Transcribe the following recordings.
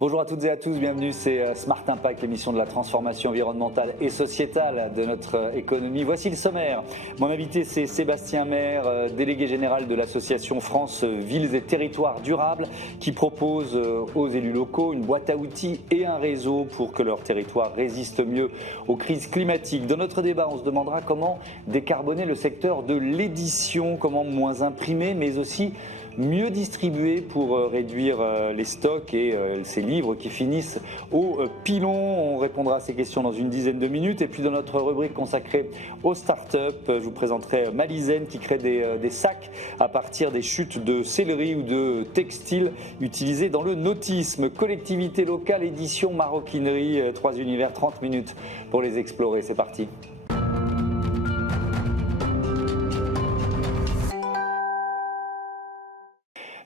Bonjour à toutes et à tous, bienvenue, c'est Smart Impact, l'émission de la transformation environnementale et sociétale de notre économie. Voici le sommaire. Mon invité, c'est Sébastien Maire, délégué général de l'association France Villes et Territoires Durables, qui propose aux élus locaux une boîte à outils et un réseau pour que leur territoire résiste mieux aux crises climatiques. Dans notre débat, on se demandera comment décarboner le secteur de l'édition, comment moins imprimer, mais aussi mieux distribuer pour réduire les stocks et ces livres qui finissent au pilon. On répondra à ces questions dans une dizaine de minutes. Et puis dans notre rubrique consacrée aux startups, je vous présenterai Malizen qui crée des sacs à partir des chutes de céleri ou de textiles utilisés dans le nautisme. Collectivité locale, édition, maroquinerie, 3 univers, 30 minutes pour les explorer. C'est parti.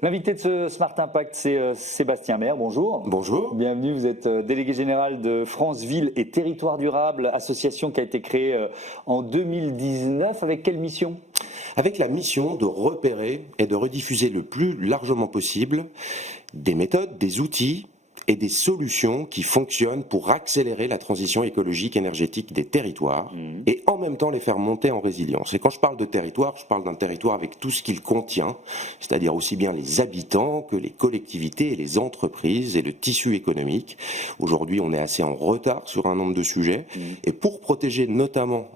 L'invité de ce Smart Impact, c'est Sébastien Maire. Bonjour. Bonjour. Bienvenue, vous êtes délégué général de France Villes et Territoires Durables, association qui a été créée en 2019. Avec quelle mission ? Avec la mission de repérer et de rediffuser le plus largement possible des méthodes, des outils et des solutions qui fonctionnent pour accélérer la transition écologique énergétique des territoires et en même temps les faire monter en résilience. Et quand je parle de territoire, je parle d'un territoire avec tout ce qu'il contient, c'est-à-dire aussi bien les habitants que les collectivités et les entreprises et le tissu économique. Aujourd'hui, on est assez en retard sur un nombre de sujets et pour protéger notamment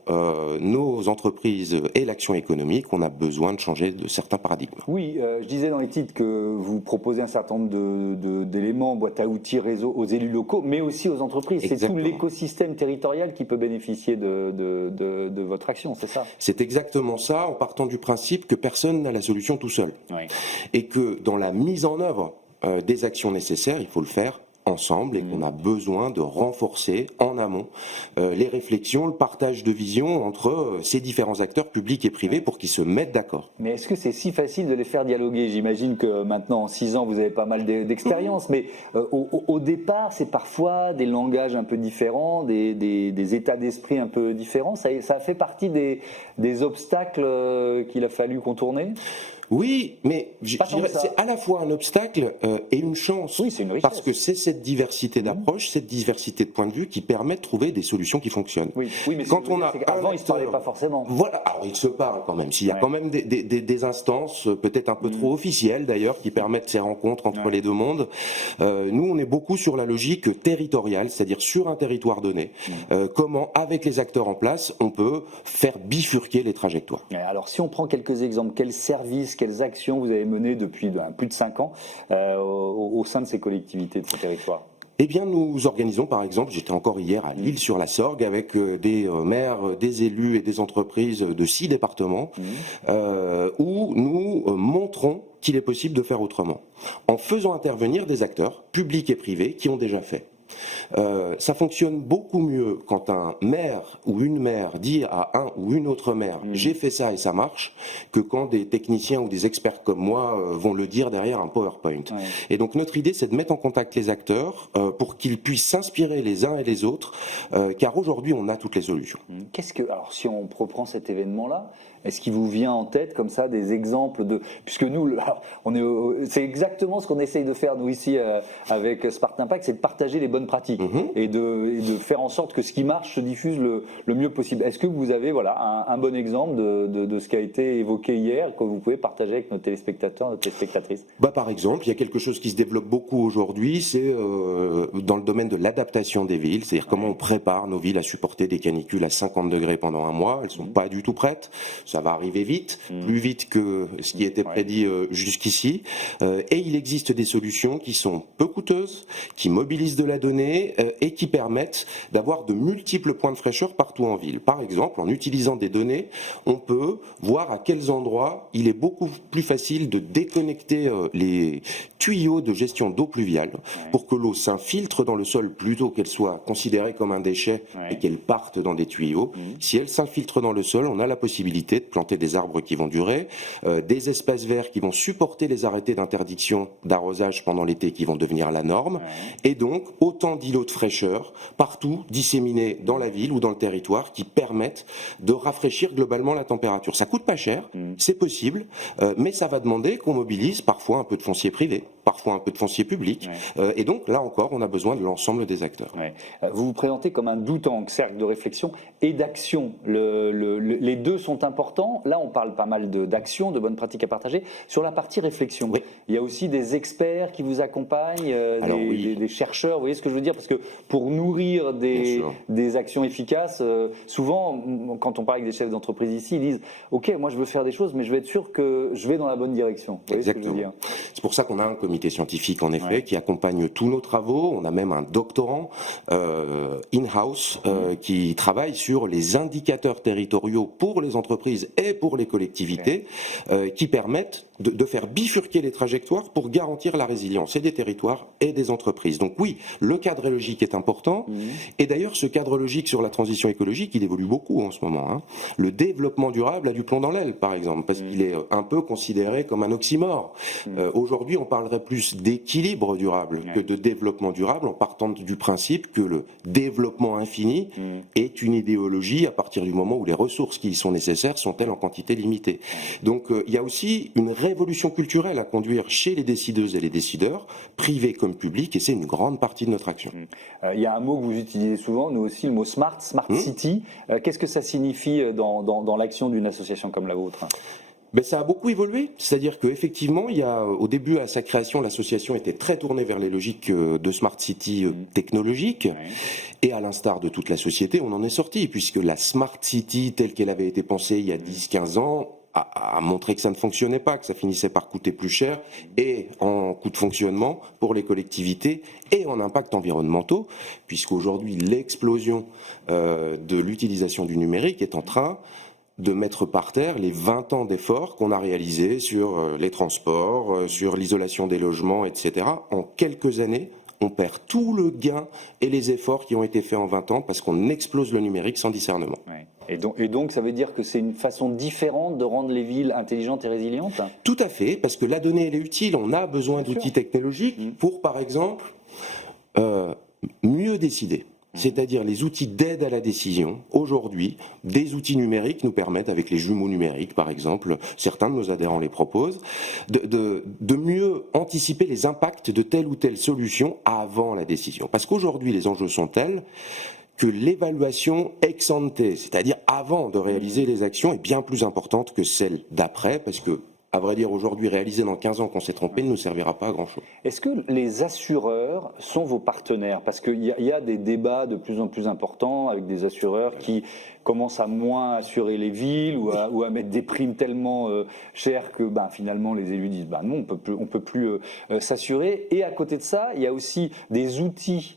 nos entreprises et l'action économique, on a besoin de changer de certains paradigmes. Oui, je disais dans les titres que vous proposez un certain nombre d'éléments, boîte à outils, réseau aux élus locaux, mais aussi aux entreprises. Exactement. C'est tout l'écosystème territorial qui peut bénéficier de votre action, c'est ça ? C'est exactement ça, en partant du principe que personne n'a la solution tout seul. Oui. Et que dans la mise en œuvre des actions nécessaires, il faut le faire ensemble et qu'on a besoin de renforcer en amont les réflexions, le partage de vision entre ces différents acteurs publics et privés pour qu'ils se mettent d'accord. Mais est-ce que c'est si facile de les faire dialoguer ? J'imagine que maintenant, en 6 ans, vous avez pas mal d'expérience, mais au départ, c'est parfois des langages un peu différents, des états d'esprit un peu différents. Ça a fait partie des obstacles qu'il a fallu contourner ? Oui, mais je dirais c'est à la fois un obstacle et une chance. Oui, c'est une richesse. Parce que c'est cette diversité d'approches, cette diversité de points de vue qui permet de trouver des solutions qui fonctionnent. Oui, mais quand on a avant, ils ne se parlaient pas forcément. Voilà, alors ils se parlent quand même. S'il y a quand même des instances, peut-être un peu trop officielles d'ailleurs, qui permettent ces rencontres entre les deux mondes. Nous, on est beaucoup sur la logique territoriale, c'est-à-dire sur un territoire donné. Comment, avec les acteurs en place, on peut faire bifurquer les trajectoires. Alors, si on prend quelques exemples, quels services, quelles actions vous avez menées depuis plus de 5 ans au sein de ces collectivités, de ces territoires ? Eh bien, nous organisons, par exemple, j'étais encore hier à L'Isle-sur-la-Sorgue avec des maires, des élus et des entreprises de 6 départements où nous montrons qu'il est possible de faire autrement, en faisant intervenir des acteurs publics et privés qui ont déjà fait. Ça fonctionne beaucoup mieux quand un maire ou une maire dit à un ou une autre maire j'ai fait ça et ça marche, que quand des techniciens ou des experts comme moi vont le dire derrière un PowerPoint. Et donc notre idée, c'est de mettre en contact les acteurs pour qu'ils puissent s'inspirer les uns et les autres, car aujourd'hui on a toutes les solutions. Alors si on reprend cet événement-là, est-ce qu'il vous vient en tête comme ça des exemples de, puisque nous, c'est exactement ce qu'on essaye de faire nous ici avec Smart Impact, c'est de partager les bonnes pratiques et de faire en sorte que ce qui marche se diffuse le mieux possible. Est-ce que vous avez un bon exemple de ce qui a été évoqué hier que vous pouvez partager avec nos téléspectateurs, nos téléspectatrices ? Par exemple, il y a quelque chose qui se développe beaucoup aujourd'hui, c'est dans le domaine de l'adaptation des villes, c'est-à-dire comment on prépare nos villes à supporter des canicules à 50 degrés pendant un mois. Elles sont pas du tout prêtes. Ça va arriver vite, plus vite que ce qui était prédit jusqu'ici. Et il existe des solutions qui sont peu coûteuses, qui mobilisent de la donnée et qui permettent d'avoir de multiples points de fraîcheur partout en ville. Par exemple, en utilisant des données, on peut voir à quels endroits il est beaucoup plus facile de déconnecter les tuyaux de gestion d'eau pluviale pour que l'eau s'infiltre dans le sol plutôt qu'elle soit considérée comme un déchet et qu'elle parte dans des tuyaux. Si elle s'infiltre dans le sol, on a la possibilité de planter des arbres qui vont durer, des espaces verts qui vont supporter les arrêtés d'interdiction d'arrosage pendant l'été qui vont devenir la norme, et donc autant d'îlots de fraîcheur partout disséminés dans la ville ou dans le territoire qui permettent de rafraîchir globalement la température. Ça coûte pas cher, c'est possible, mais ça va demander qu'on mobilise parfois un peu de foncier privé. parfois un peu de foncier public. Et donc, là encore, on a besoin de l'ensemble des acteurs. Vous vous présentez comme un do-tank, cercle de réflexion et d'action. Les deux sont importants. Là, on parle pas mal d'action, de bonnes pratiques à partager. Sur la partie réflexion, il y a aussi des experts qui vous accompagnent, des chercheurs, vous voyez ce que je veux dire? Parce que pour nourrir des actions efficaces, souvent, quand on parle avec des chefs d'entreprise ici, ils disent « Ok, moi je veux faire des choses, mais je veux être sûr que je vais dans la bonne direction. » Vous voyez ce que je veux dire? C'est pour ça qu'on a un comité scientifique, en effet, qui accompagne tous nos travaux. On a même un doctorant in-house qui travaille sur les indicateurs territoriaux pour les entreprises et pour les collectivités qui permettent de faire bifurquer les trajectoires pour garantir la résilience et des territoires et des entreprises. Donc oui, le cadre logique est important. Et d'ailleurs, ce cadre logique sur la transition écologique, il évolue beaucoup en ce moment. Le développement durable a du plomb dans l'aile, par exemple, parce qu'il est un peu considéré comme un oxymore. Aujourd'hui, on parlerait plus d'équilibre durable que de développement durable, en partant du principe que le développement infini est une idéologie à partir du moment où les ressources qui y sont nécessaires sont-elles en quantité limitée. Donc il y a aussi une révolution culturelle à conduire chez les décideuses et les décideurs, privés comme publics, et c'est une grande partie de notre action. Il y a un mot que vous utilisez souvent, nous aussi, le mot smart city. Qu'est-ce que ça signifie dans l'action d'une association comme la vôtre? Ça a beaucoup évolué, c'est-à-dire qu'effectivement, au début à sa création, l'association était très tournée vers les logiques de smart city technologiques, et à l'instar de toute la société, on en est sorti, puisque la smart city telle qu'elle avait été pensée il y a 10-15 ans, a montré que ça ne fonctionnait pas, que ça finissait par coûter plus cher, et en coût de fonctionnement pour les collectivités, et en impact environnementaux, puisqu'aujourd'hui l'explosion de l'utilisation du numérique est en train de mettre par terre les 20 ans d'efforts qu'on a réalisés sur les transports, sur l'isolation des logements, etc. En quelques années, on perd tout le gain et les efforts qui ont été faits en 20 ans parce qu'on explose le numérique sans discernement. Et donc, ça veut dire que c'est une façon différente de rendre les villes intelligentes et résilientes? Tout à fait, parce que la donnée, elle est utile. On a besoin d'outils technologiques pour, par exemple, mieux décider. C'est-à-dire les outils d'aide à la décision. Aujourd'hui, des outils numériques nous permettent, avec les jumeaux numériques par exemple, certains de nos adhérents les proposent, de mieux anticiper les impacts de telle ou telle solution avant la décision. Parce qu'aujourd'hui, les enjeux sont tels que l'évaluation ex ante, c'est-à-dire avant de réaliser les actions, est bien plus importante que celle d'après, parce que à vrai dire, aujourd'hui, réaliser dans 15 ans qu'on s'est trompé ne nous servira pas à grand-chose. Est-ce que les assureurs sont vos partenaires? Parce qu'il y a des débats de plus en plus importants avec des assureurs qui commencent à moins assurer les villes ou à mettre des primes tellement chères que finalement les élus disent non, on peut plus s'assurer. Et à côté de ça, il y a aussi des outils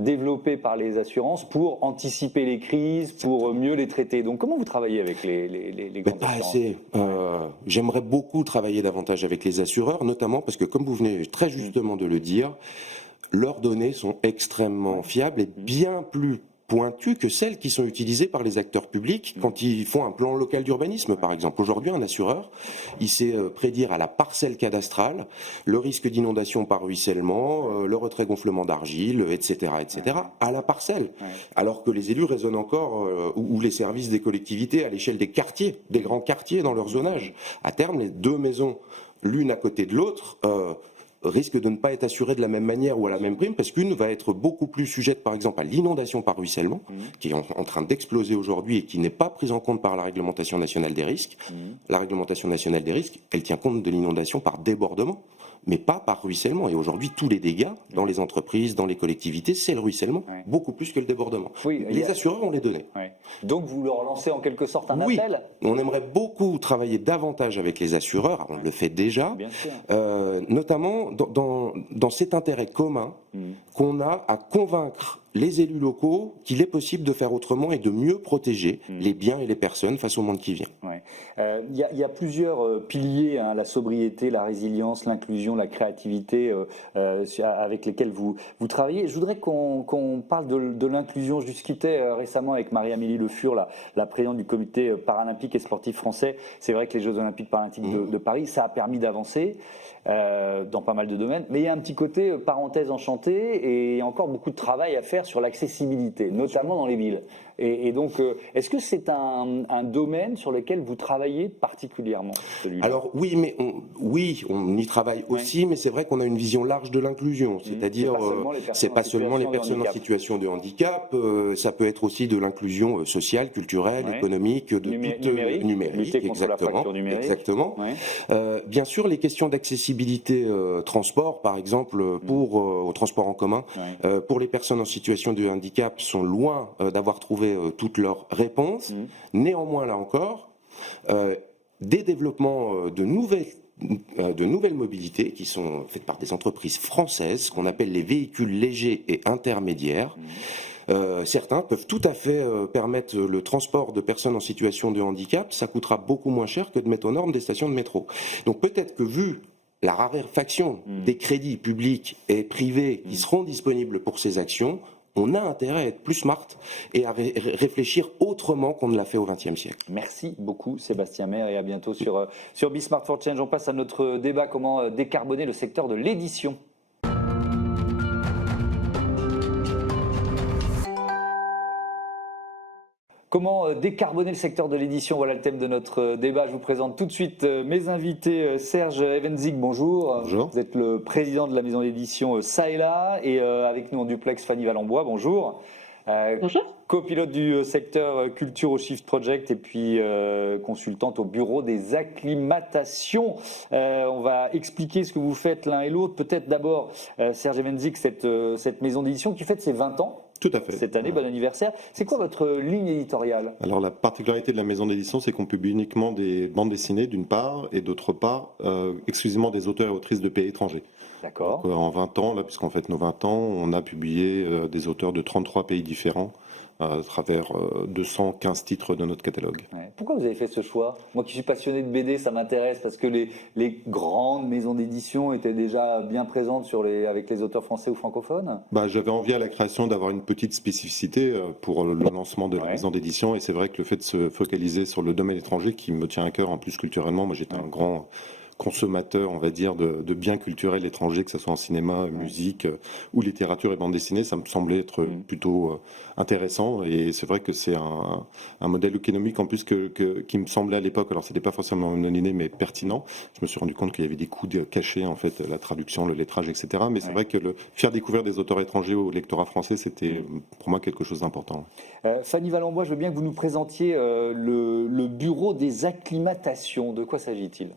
développés par les assurances pour anticiper les crises, pour mieux les traiter. Donc comment vous travaillez avec les grandes assurances? J'aimerais beaucoup travailler davantage avec les assureurs, notamment parce que, comme vous venez très justement de le dire, leurs données sont extrêmement fiables et bien plus pointues que celles qui sont utilisées par les acteurs publics quand ils font un plan local d'urbanisme, par exemple. Aujourd'hui, un assureur, il sait prédire à la parcelle cadastrale le risque d'inondation par ruissellement, le retrait-gonflement d'argile, etc., à la parcelle. Alors que les élus raisonnent encore, ou les services des collectivités à l'échelle des quartiers, des grands quartiers dans leur zonage. À terme, les deux maisons, l'une à côté de l'autre, risque de ne pas être assurée de la même manière ou à la même prime, parce qu'une va être beaucoup plus sujette, par exemple, à l'inondation par ruissellement, qui est en train d'exploser aujourd'hui et qui n'est pas prise en compte par la réglementation nationale des risques. La réglementation nationale des risques, elle tient compte de l'inondation par débordement, mais pas par ruissellement. Et aujourd'hui, tous les dégâts dans les entreprises, dans les collectivités, c'est le ruissellement, beaucoup plus que le débordement. Les assureurs ont les données. Donc vous leur lancez en quelque sorte un appel? On aimerait beaucoup travailler davantage avec les assureurs, on le fait déjà, notamment dans cet intérêt commun qu'on a à convaincre les élus locaux qu'il est possible de faire autrement et de mieux protéger les biens et les personnes face au monde qui vient. Il y a plusieurs piliers, la sobriété, la résilience, l'inclusion, la créativité avec lesquels vous travaillez. Je voudrais qu'on parle de l'inclusion. Je discutais récemment avec Marie-Amélie Le Fur, la présidente du comité paralympique et sportif français. C'est vrai que les Jeux olympiques paralympiques de Paris, ça a permis d'avancer dans pas mal de domaines, mais il y a un petit côté parenthèse enchantée et encore beaucoup de travail à faire sur l'accessibilité, notamment dans les villes. Et donc, est-ce que c'est un domaine sur lequel vous travaillez travaillez particulièrement celui-là? Alors oui, on y travaille aussi, mais c'est vrai qu'on a une vision large de l'inclusion, c'est-à-dire c'est pas seulement les personnes en situation de handicap, ça peut être aussi de l'inclusion sociale, culturelle, économique, numérique, exactement. Bien sûr, les questions d'accessibilité transport, par exemple, au transport en commun, pour les personnes en situation de handicap, sont loin d'avoir trouvé toutes leurs réponses. Néanmoins, là encore, des développements de nouvelles mobilités qui sont faites par des entreprises françaises, qu'on appelle les véhicules légers et intermédiaires. Certains peuvent tout à fait permettre le transport de personnes en situation de handicap. Ça coûtera beaucoup moins cher que de mettre aux normes des stations de métro. Donc peut-être que vu la raréfaction des crédits publics et privés qui seront disponibles pour ces actions, on a intérêt à être plus smart et à réfléchir autrement qu'on ne l'a fait au XXe siècle. Merci beaucoup Sébastien Maire et à bientôt sur Be Smart for Change. On passe à notre débat, comment décarboner le secteur de l'édition. Comment décarboner le secteur de l'édition? Voilà le thème de notre débat. Je vous présente tout de suite mes invités. Serge Evenzik, bonjour. Bonjour. Vous êtes le président de la maison d'édition Ça et Là. Et avec nous en duplex, Fanny Valenbois, bonjour. Bonjour. Copilote du secteur culture au Shift Project et puis consultante au bureau des acclimatations. On va expliquer ce que vous faites l'un et l'autre. Peut-être d'abord, Serge Evenzik, cette maison d'édition qui fête ses 20 ans. Tout à fait. Cette année, bon anniversaire. C'est quoi votre ligne éditoriale? Alors la particularité de la maison d'édition, c'est qu'on publie uniquement des bandes dessinées d'une part, et d'autre part, exclusivement des auteurs et autrices de pays étrangers. D'accord. Donc, en 20 ans, là, puisqu'on fête nos 20 ans, on a publié des auteurs de 33 pays différents à travers 215 titres de notre catalogue. Ouais. Pourquoi vous avez fait ce choix? Moi qui suis passionné de BD, ça m'intéresse parce que les grandes maisons d'édition étaient déjà bien présentes avec les auteurs français ou francophones. J'avais envie à la création d'avoir une petite spécificité pour le lancement de la maison d'édition, et c'est vrai que le fait de se focaliser sur le domaine étranger qui me tient à cœur en plus culturellement, moi j'étais un grand consommateur, on va dire, de biens culturels étrangers, que ce soit en cinéma, musique ou littérature et bande dessinée, ça me semblait être plutôt intéressant. Et c'est vrai que c'est un modèle économique en plus qui me semblait à l'époque, alors c'était pas forcément anonyme mais pertinent. Je me suis rendu compte qu'il y avait des coûts cachés, en fait, la traduction, le lettrage, etc. Mais c'est vrai que faire découvrir des auteurs étrangers au lectorat français, c'était pour moi quelque chose d'important. Fanny Valenbois, je veux bien que vous nous présentiez le bureau des acclimatations. De quoi s'agit-il?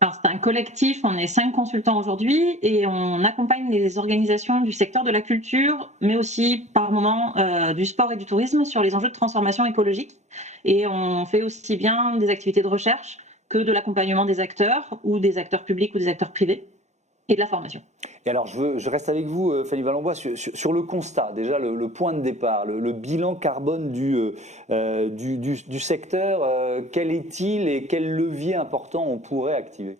Alors, c'est un collectif, on est 5 consultants aujourd'hui et on accompagne les organisations du secteur de la culture, mais aussi par moment du sport et du tourisme sur les enjeux de transformation écologique. Et on fait aussi bien des activités de recherche que de l'accompagnement des acteurs ou des acteurs publics ou des acteurs privés et de la formation. Et alors, je reste avec vous, Fanny Valenbois, sur le constat, déjà le point de départ, le bilan carbone du secteur. Quel est-il et quel levier important on pourrait activer?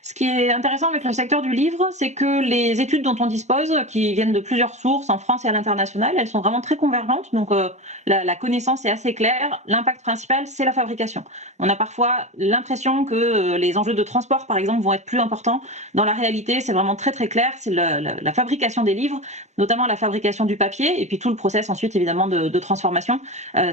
Ce qui est intéressant avec le secteur du livre, c'est que les études dont on dispose, qui viennent de plusieurs sources en France et à l'international, elles sont vraiment très convergentes. Donc la connaissance est assez claire. L'impact principal, c'est la fabrication. On a parfois l'impression que les enjeux de transport, par exemple, vont être plus importants. Dans la réalité, c'est vraiment très très clair. C'est la fabrication des livres, notamment la fabrication du papier, et puis tout le process ensuite, évidemment, de transformation.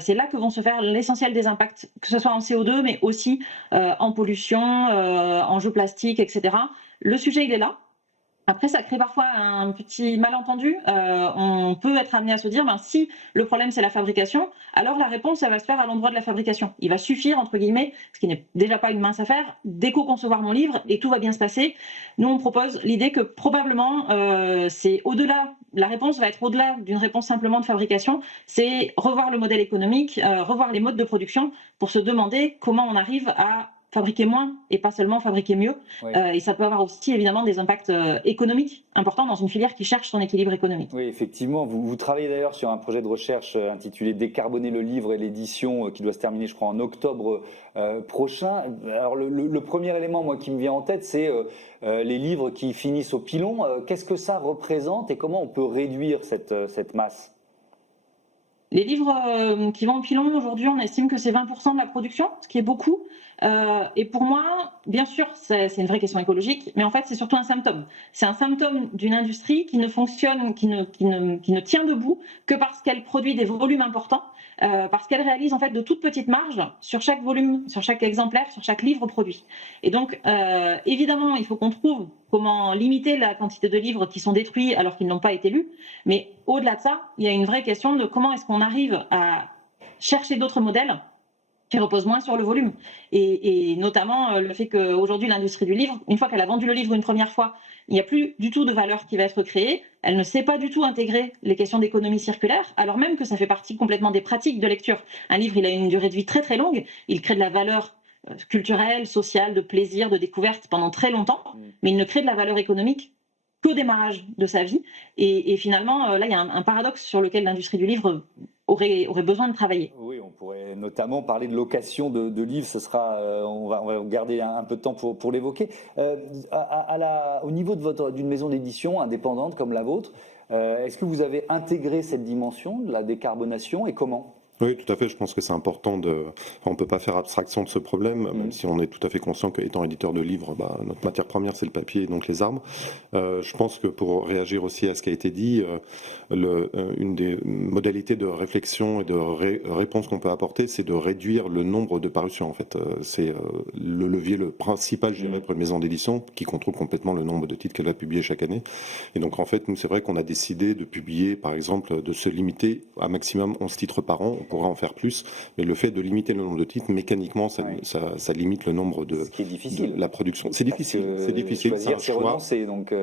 C'est là que vont se faire l'essentiel des impacts, que ce soit en CO2, mais aussi en pollution, en jeux plastiques, etc. Le sujet, il est là. Après, ça crée parfois un petit malentendu. On peut être amené à se dire, si le problème c'est la fabrication, alors la réponse, ça va se faire à l'endroit de la fabrication. Il va suffire, entre guillemets, ce qui n'est déjà pas une mince affaire, d'éco-concevoir mon livre et tout va bien se passer. Nous, on propose l'idée que probablement, c'est au-delà, la réponse va être au-delà d'une réponse simplement de fabrication, c'est revoir le modèle économique, revoir les modes de production pour se demander comment on arrive à fabriquer moins et pas seulement fabriquer mieux. Oui. Et ça peut avoir aussi évidemment des impacts économiques importants dans une filière qui cherche son équilibre économique. Oui, effectivement. Vous travaillez d'ailleurs sur un projet de recherche intitulé Décarboner le livre et l'édition qui doit se terminer, je crois, en octobre prochain. Alors le premier élément, moi, qui me vient en tête, c'est les livres qui finissent au pilon. Qu'est-ce que ça représente et comment on peut réduire cette masse ? Les livres qui vont au pilon, aujourd'hui, on estime que c'est 20% de la production, ce qui est beaucoup. Et pour moi, bien sûr, c'est une vraie question écologique, mais en fait, c'est surtout un symptôme. C'est un symptôme d'une industrie qui ne fonctionne, qui ne tient debout que parce qu'elle produit des volumes importants, parce qu'elle réalise en fait de toutes petites marges sur chaque volume, sur chaque exemplaire, sur chaque livre produit. Et donc, évidemment, il faut qu'on trouve comment limiter la quantité de livres qui sont détruits alors qu'ils n'ont pas été lus. Mais au-delà de ça, il y a une vraie question de comment est-ce qu'on arrive à chercher d'autres modèles qui repose moins sur le volume. Et notamment le fait qu'aujourd'hui, l'industrie du livre, une fois qu'elle a vendu le livre une première fois, il n'y a plus du tout de valeur qui va être créée. Elle ne sait pas du tout intégrer les questions d'économie circulaire, alors même que ça fait partie complètement des pratiques de lecture. Un livre, il a une durée de vie très très longue, il crée de la valeur culturelle, sociale, de plaisir, de découverte pendant très longtemps, mais il ne crée de la valeur économique qu'au démarrage de sa vie. Et finalement, là, il y a un paradoxe sur lequel l'industrie du livre aurait besoin de travailler. Oui, on pourrait notamment parler de location de livres. Ce sera, on va garder un peu de temps pour l'évoquer. Au niveau d'une maison d'édition indépendante comme la vôtre, est-ce que vous avez intégré cette dimension de la décarbonation et comment ? Oui, tout à fait. Je pense que c'est important on ne peut pas faire abstraction de ce problème, même si on est tout à fait conscient qu'étant éditeur de livres, notre matière première, c'est le papier et donc les arbres. Je pense que pour réagir aussi à ce qui a été dit, une des modalités de réflexion et de réponse qu'on peut apporter, c'est de réduire le nombre de parutions. En fait, c'est le levier le principal, je dirais, pour une maison d'édition qui contrôle complètement le nombre de titres qu'elle va publier chaque année. Et donc, en fait, nous, c'est vrai qu'on a décidé de publier, par exemple, de se limiter à maximum 11 titres par an. On pourrait en faire plus, mais le fait de limiter le nombre de titres, mécaniquement, ça limite le nombre de, ce qui est difficile. De la production. C'est difficile, c'est difficile. Choisir, c'est renoncer, donc...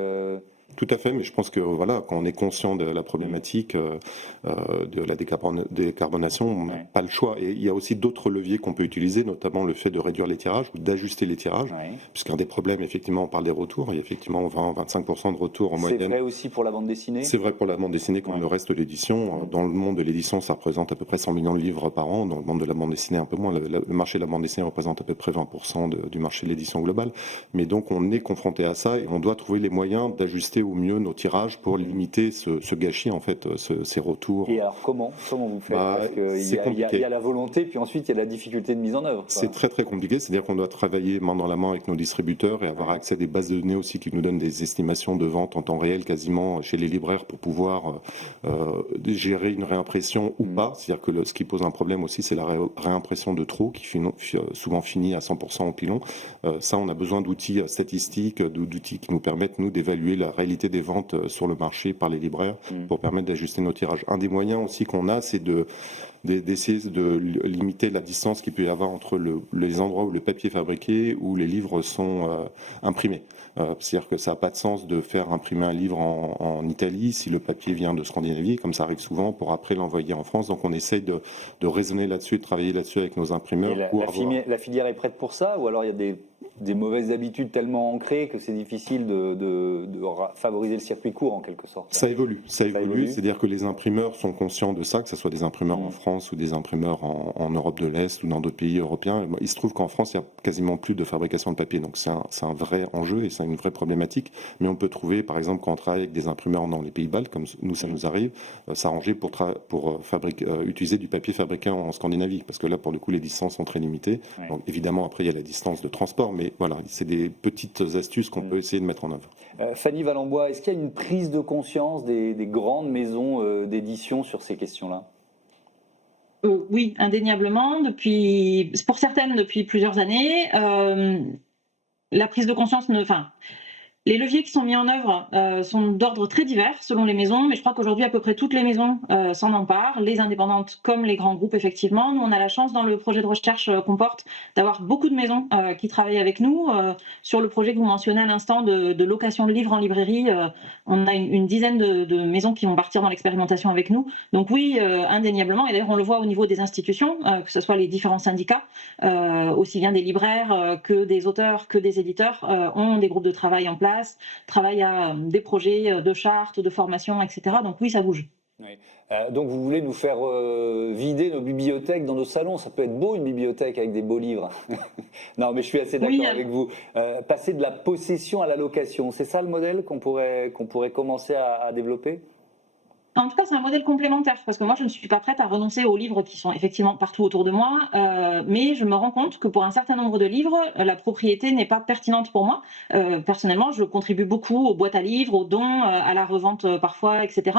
Tout à fait, mais je pense que voilà, quand on est conscient de la problématique de la décarbonation, on n'a pas le choix. Et il y a aussi d'autres leviers qu'on peut utiliser, notamment le fait de réduire les tirages ou d'ajuster les tirages, puisqu'un des problèmes, effectivement, on parle des retours, il y a effectivement 20-25% de retours en moyenne. C'est vrai aussi pour la bande dessinée ? C'est vrai pour la bande dessinée comme le reste de l'édition. Dans le monde de l'édition, ça représente à peu près 100 millions de livres par an. Dans le monde de la bande dessinée, un peu moins. Le marché de la bande dessinée représente à peu près 20% du marché de l'édition globale. Mais donc, on est confronté à ça et on doit trouver les moyens d'ajuster au mieux nos tirages pour limiter ce gâchis, en fait, ces retours. Et alors comment vous faites ? Parce qu'il y a la volonté, puis ensuite il y a la difficulté de mise en œuvre. C'est très très compliqué, c'est-à-dire qu'on doit travailler main dans la main avec nos distributeurs et avoir accès à des bases de données aussi qui nous donnent des estimations de vente en temps réel quasiment chez les libraires pour pouvoir gérer une réimpression ou pas. C'est-à-dire que ce qui pose un problème aussi, c'est la réimpression de trop qui souvent finit à 100% au pilon. Ça, on a besoin d'outils statistiques, d'outils qui nous permettent, nous, d'évaluer la réalité des ventes sur le marché par les libraires pour permettre d'ajuster nos tirages. Un des moyens aussi qu'on a, c'est d'essayer de limiter la distance qu'il peut y avoir entre les endroits où le papier est fabriqué, où les livres sont imprimés. C'est-à-dire que ça n'a pas de sens de faire imprimer un livre en Italie si le papier vient de Scandinavie, comme ça arrive souvent, pour après l'envoyer en France. Donc on essaye de raisonner là-dessus, de travailler là-dessus avec nos imprimeurs. Et la filière est prête pour ça, ou alors il y a des mauvaises habitudes tellement ancrées que c'est difficile de favoriser le circuit court en quelque sorte? Ça évolue. C'est-à-dire que les imprimeurs sont conscients de ça, que ce soit des imprimeurs en France ou des imprimeurs en Europe de l'Est ou dans d'autres pays européens. Il se trouve qu'en France, il n'y a quasiment plus de fabrication de papier. Donc c'est un vrai enjeu et c'est une vraie problématique. Mais on peut trouver, par exemple, quand on travaille avec des imprimeurs dans les pays baltes, comme nous, ça nous arrive, s'arranger pour utiliser du papier fabriqué en Scandinavie. Parce que là, pour le coup, les distances sont très limitées. Ouais. Donc évidemment, après, il y a la distance de transport. Mais voilà, c'est des petites astuces qu'on peut essayer de mettre en œuvre. Fanny Valenbois, est-ce qu'il y a une prise de conscience des grandes maisons d'édition sur ces questions-là ? Oui, indéniablement. Pour certaines, depuis plusieurs années. La prise de conscience les leviers qui sont mis en œuvre sont d'ordre très divers selon les maisons, mais je crois qu'aujourd'hui à peu près toutes les maisons s'en emparent, les indépendantes comme les grands groupes effectivement. Nous on a la chance dans le projet de recherche qu'on porte d'avoir beaucoup de maisons qui travaillent avec nous. Sur le projet que vous mentionnez à l'instant de location de livres en librairie, on a une dizaine de maisons qui vont partir dans l'expérimentation avec nous. Donc oui, indéniablement, et d'ailleurs on le voit au niveau des institutions, que ce soit les différents syndicats, aussi bien des libraires que des auteurs, que des éditeurs, ont des groupes de travail en place, travaillent à des projets de charte, de formation, etc. Donc oui, ça bouge. Oui. Donc vous voulez nous faire vider nos bibliothèques dans nos salons. Ça peut être beau une bibliothèque avec des beaux livres. Non, mais je suis assez d'accord avec vous. Passer de la possession à la location, c'est ça le modèle qu'on pourrait commencer à développer ? En tout cas, c'est un modèle complémentaire, parce que moi, je ne suis pas prête à renoncer aux livres qui sont effectivement partout autour de moi, mais je me rends compte que pour un certain nombre de livres, la propriété n'est pas pertinente pour moi. Personnellement, je contribue beaucoup aux boîtes à livres, aux dons, à la revente parfois, etc.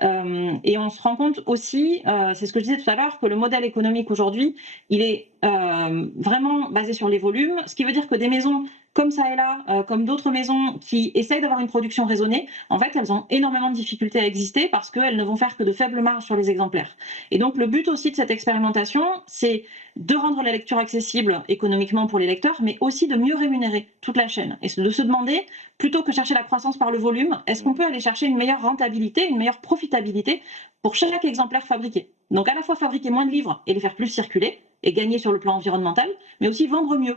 Et on se rend compte aussi, c'est ce que je disais tout à l'heure, que le modèle économique aujourd'hui, il est vraiment basé sur les volumes, ce qui veut dire que des maisons comme ça et là, comme d'autres maisons qui essayent d'avoir une production raisonnée, en fait, elles ont énormément de difficultés à exister parce qu'elles ne vont faire que de faibles marges sur les exemplaires. Et donc, le but aussi de cette expérimentation, c'est de rendre la lecture accessible économiquement pour les lecteurs, mais aussi de mieux rémunérer toute la chaîne. Et de se demander, plutôt que chercher la croissance par le volume, est-ce qu'on peut aller chercher une meilleure rentabilité, une meilleure profitabilité pour chaque exemplaire fabriqué. Donc, à la fois fabriquer moins de livres et les faire plus circuler, et gagner sur le plan environnemental, mais aussi vendre mieux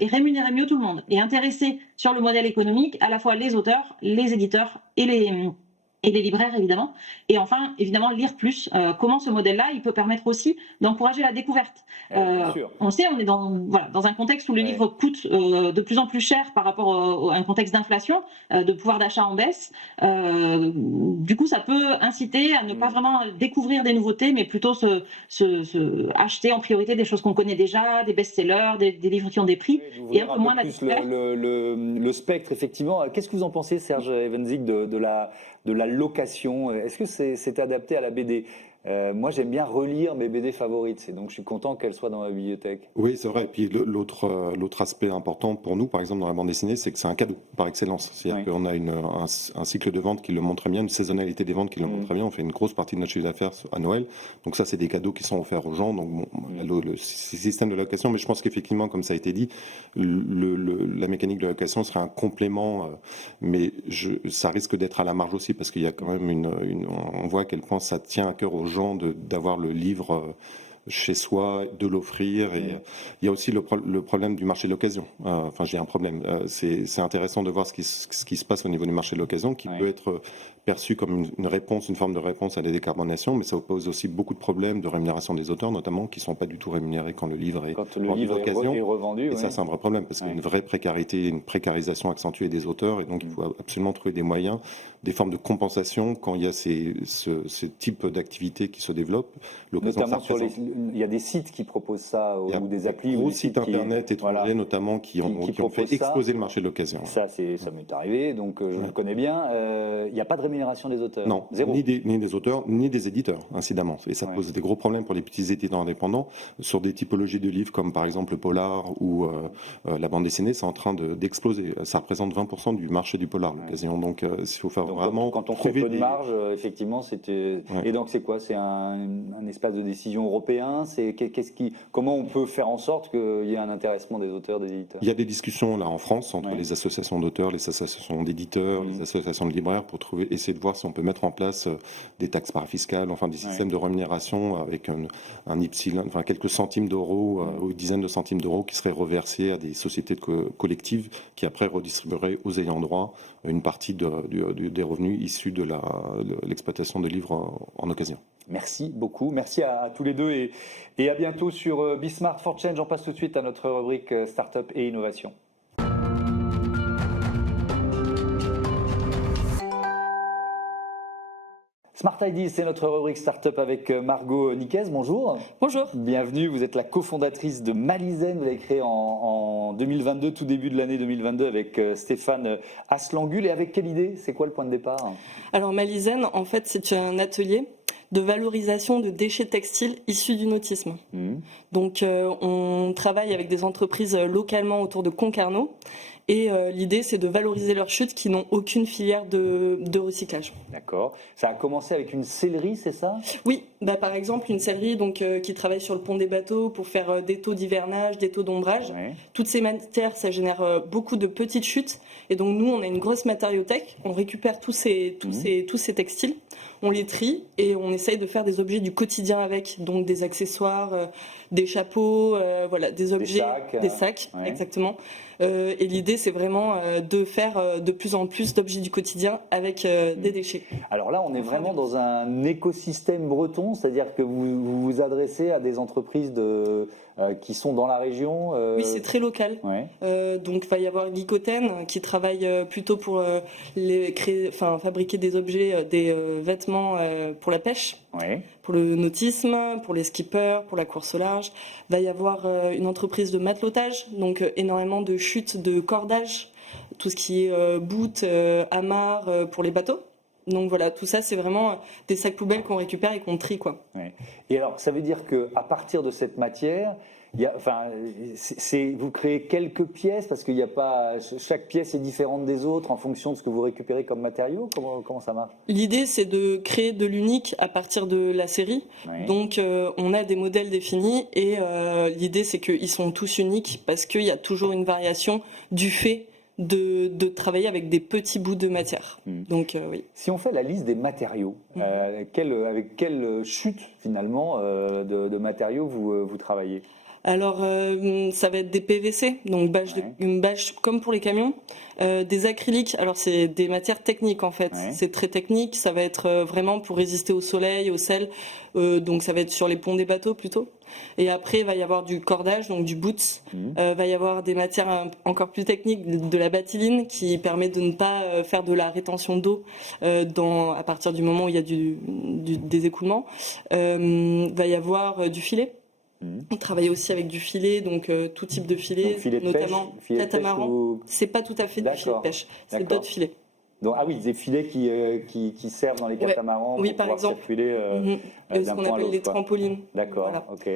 et rémunérer mieux tout le monde, et intéresser sur le modèle économique à la fois les auteurs, les éditeurs et les libraires, évidemment. Et enfin, évidemment, lire plus. Comment ce modèle-là, il peut permettre aussi d'encourager la découverte. On le sait, on est dans un contexte où les livres coûtent de plus en plus cher par rapport à un contexte d'inflation, de pouvoir d'achat en baisse. Du coup, ça peut inciter à ne pas vraiment découvrir des nouveautés, mais plutôt acheter en priorité des choses qu'on connaît déjà, des best-sellers, des livres qui ont des prix, et un peu moins plus le spectre, effectivement. Qu'est-ce que vous en pensez, Serge Evenzik, de la location? Est-ce que c'est adapté à la BD? Moi, j'aime bien relire mes BD favorites, et donc je suis content qu'elles soient dans ma bibliothèque. Oui, c'est vrai. Et puis l'autre aspect important pour nous, par exemple, dans la bande dessinée, c'est que c'est un cadeau par excellence. C'est-à-dire qu'on a un cycle de vente qui le montre très bien, une saisonnalité des ventes qui le montre très bien. On fait une grosse partie de notre chiffre d'affaires à Noël. Donc ça, c'est des cadeaux qui sont offerts aux gens. Donc bon, le système de location, mais je pense qu'effectivement, comme ça a été dit, la mécanique de location serait un complément, mais ça risque d'être à la marge aussi, parce qu'il y a quand même on voit à quel point ça tient à cœur aux gens d'avoir le livre chez soi, de l'offrir. Et il y a aussi le problème du marché de l'occasion. Enfin, j'ai un problème. C'est intéressant de voir ce qui se passe au niveau du marché de l'occasion, qui peut être perçu comme une forme de réponse à la décarbonation, mais ça pose aussi beaucoup de problèmes de rémunération des auteurs, notamment, qui ne sont pas du tout rémunérés quand le livre est revendu. Et ça, c'est un vrai problème, parce qu'il y a une vraie précarité, une précarisation accentuée des auteurs, et donc il faut absolument trouver des moyens, des formes de compensation quand il y a ce type d'activité qui se développe. Notamment il y a des sites qui proposent ça, ou des applis. Ou des sites internet étrangers, notamment, qui ont fait exploser le marché de l'occasion. Ça m'est arrivé, donc je le connais bien. Il n'y a pas de rémunération des auteurs. Non, zéro. Ni des auteurs, ni des éditeurs, incidemment. Et ça pose des gros problèmes pour les petits éditeurs indépendants. Sur des typologies de livres comme par exemple le polar ou la bande dessinée, c'est en train d'exploser. Ça représente 20% du marché du polar, l'occasion. Donc il faut faire vraiment... Quand on fait peu de marge, effectivement, c'était... Et donc c'est quoi? C'est un espace de décision européen? Comment on peut faire en sorte qu'il y ait un intéressement des auteurs, des éditeurs? Il y a des discussions là en France entre les associations d'auteurs, les associations d'éditeurs, les associations de libraires, pour essayer de voir si on peut mettre en place des taxes parafiscales, enfin des systèmes de rémunération avec un epsilon, enfin quelques centimes d'euros ou dizaines de centimes d'euros qui seraient reversés à des sociétés collectives qui après redistribueraient aux ayants droit une partie des revenus issus de l'exploitation de livres en occasion. Merci beaucoup, merci à tous les deux, et à bientôt sur Be Smart for Change. On passe tout de suite à notre rubrique Startup et Innovation. Smart Ideas, c'est notre rubrique Startup avec Margot Niquez. Bonjour. Bonjour. Bienvenue, vous êtes la cofondatrice de Malizen. Vous l'avez créé en 2022, tout début de l'année 2022, avec Stéphane Aslangul. Et avec quelle idée? C'est quoi le point de départ? Alors Malizen, en fait, c'est un atelier de valorisation de déchets textiles issus du nautisme. Donc on travaille avec des entreprises localement autour de Concarneau. Et l'idée, c'est de valoriser leurs chutes qui n'ont aucune filière de recyclage. D'accord. Ça a commencé avec une sellerie, c'est ça? Oui, par exemple, une sellerie qui travaille sur le pont des bateaux pour faire des taux d'hivernage, des taux d'ombrage. Ouais. Toutes ces matières, ça génère beaucoup de petites chutes. Et donc, nous, on a une grosse matériothèque. On récupère tous ces textiles, on les trie et on essaye de faire des objets du quotidien avec. Donc, des accessoires, des chapeaux, des objets, des sacs, exactement. Et l'idée, c'est vraiment de faire de plus en plus d'objets du quotidien avec des déchets. Alors là, on est vraiment dans un écosystème breton, c'est-à-dire que vous vous adressez à des entreprises qui sont dans la région. Oui, c'est très local. Ouais. Donc il va y avoir Guicoten qui travaille plutôt pour fabriquer des objets, des vêtements pour la pêche, Ouais. pour le nautisme, pour les skippers, pour la course au large. Il va y avoir une entreprise de matelotage, donc énormément de chutes de cordage, tout ce qui est bout, amarre pour les bateaux. Donc voilà, tout ça, c'est vraiment des sacs poubelles qu'on récupère et qu'on trie, quoi. Ouais. Et alors, ça veut dire qu'à partir de cette matière, vous créez quelques pièces parce qu'il n'y a pas chaque pièce est différente des autres en fonction de ce que vous récupérez comme matériaux. Comment ça marche? L'idée, c'est de créer de l'unique à partir de la série. Ouais. Donc, on a des modèles définis et l'idée, c'est qu'ils sont tous uniques parce qu'il y a toujours une variation du fait de travailler avec des petits bouts de matière. Donc, oui. Si on fait la liste des matériaux, avec quelle chute finalement de matériaux vous travaillez? Alors, ça va être des PVC, donc une bâche comme pour les camions, des acryliques. Alors, c'est des matières techniques en fait. Ouais. C'est très technique. Ça va être vraiment pour résister au soleil, au sel. Donc, ça va être sur les ponts des bateaux plutôt. Et après, il va y avoir du cordage, donc du boots. Va y avoir des matières encore plus techniques, de la batelline, qui permet de ne pas faire de la rétention d'eau à partir du moment où il y a des écoulements. Va y avoir du filet. On travaille aussi avec du filet, donc tout type de filet, Donc, filet de notamment pêche, filet de pêche catamaran. ou- C'est pas tout à fait du filet de pêche, c'est D'accord. d'autres filets. Donc, ah oui, des filets qui servent dans les catamarans Oui, pour par pouvoir exemple. circuler Et ce d'un qu'on point à appelle l'autre, les quoi. trampolines. D'accord, Voilà. ok.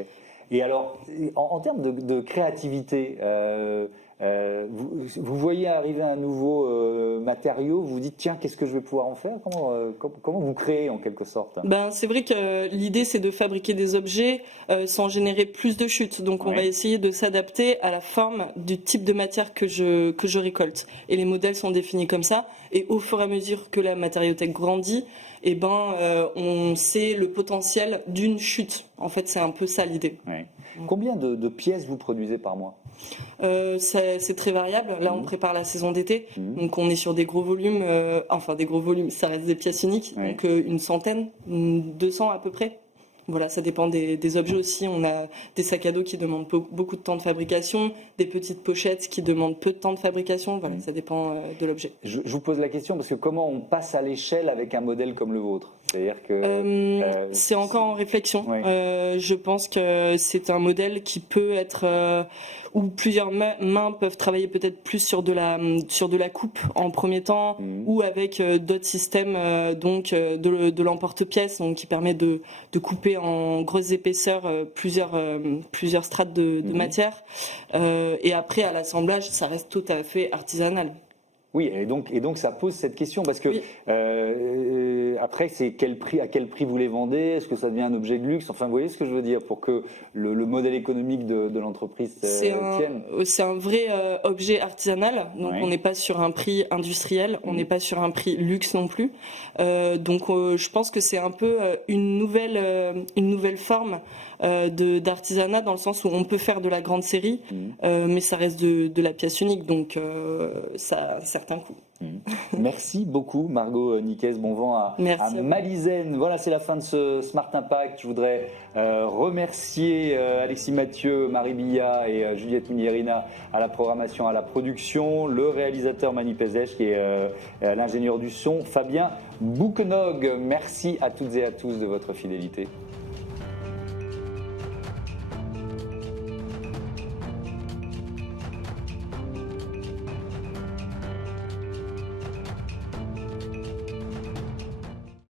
Et alors, en termes de créativité, vous voyez arriver un nouveau matériau, vous vous dites tiens, qu'est-ce que je vais pouvoir en faire? Comment vous créez en quelque sorte? Ben, c'est vrai que l'idée c'est de fabriquer des objets sans générer plus de chutes. Donc on Ouais. va essayer de s'adapter à la forme du type de matière que je récolte. Et les modèles sont définis comme ça. Et au fur et à mesure que la matériothèque grandit, on sait le potentiel d'une chute. En fait, c'est un peu ça l'idée. Ouais. Combien de pièces vous produisez par mois? C'est très variable. Là, on prépare la saison d'été, donc on est sur des gros volumes. Des gros volumes, ça reste des pièces uniques, Ouais. donc une centaine, 200 à peu près. Voilà, ça dépend des objets aussi. On a des sacs à dos qui demandent beaucoup de temps de fabrication, des petites pochettes qui demandent peu de temps de fabrication. Voilà, ça dépend de l'objet. Je vous pose la question parce que comment on passe à l'échelle avec un modèle comme le vôtre? C'est-à-dire que C'est encore en réflexion. Ouais. Je pense que c'est un modèle qui peut être où plusieurs mains peuvent travailler peut-être plus sur de la coupe en premier temps, ou avec d'autres systèmes de l'emporte-pièce, donc qui permet de couper en grosses épaisseurs plusieurs strates de matière. Et après à l'assemblage, ça reste tout à fait artisanal. oui, et donc ça pose cette question parce que Oui. après c'est à quel prix vous les vendez? Est-ce que ça devient un objet de luxe? Enfin, vous voyez ce que je veux dire pour que le modèle économique de l'entreprise tienne. C'est un vrai objet artisanal, donc Ouais. on n'est pas sur un prix industriel, on n'est pas sur un prix luxe non plus. Je pense que c'est un peu une nouvelle forme d'artisanat dans le sens où on peut faire de la grande série, mais ça reste de la pièce unique, donc ça a un certain coût. Merci beaucoup Margot Niquez, bon vent à Merci à vous. Malaisaine. Voilà, c'est la fin de ce Smart Impact. Je voudrais remercier Alexis Mathieu, Marie Billat et Juliette Munierina à la programmation, à la production, le réalisateur Mani Pezesh qui est l'ingénieur du son, Fabien Bouquenog. Merci à toutes et à tous de votre fidélité.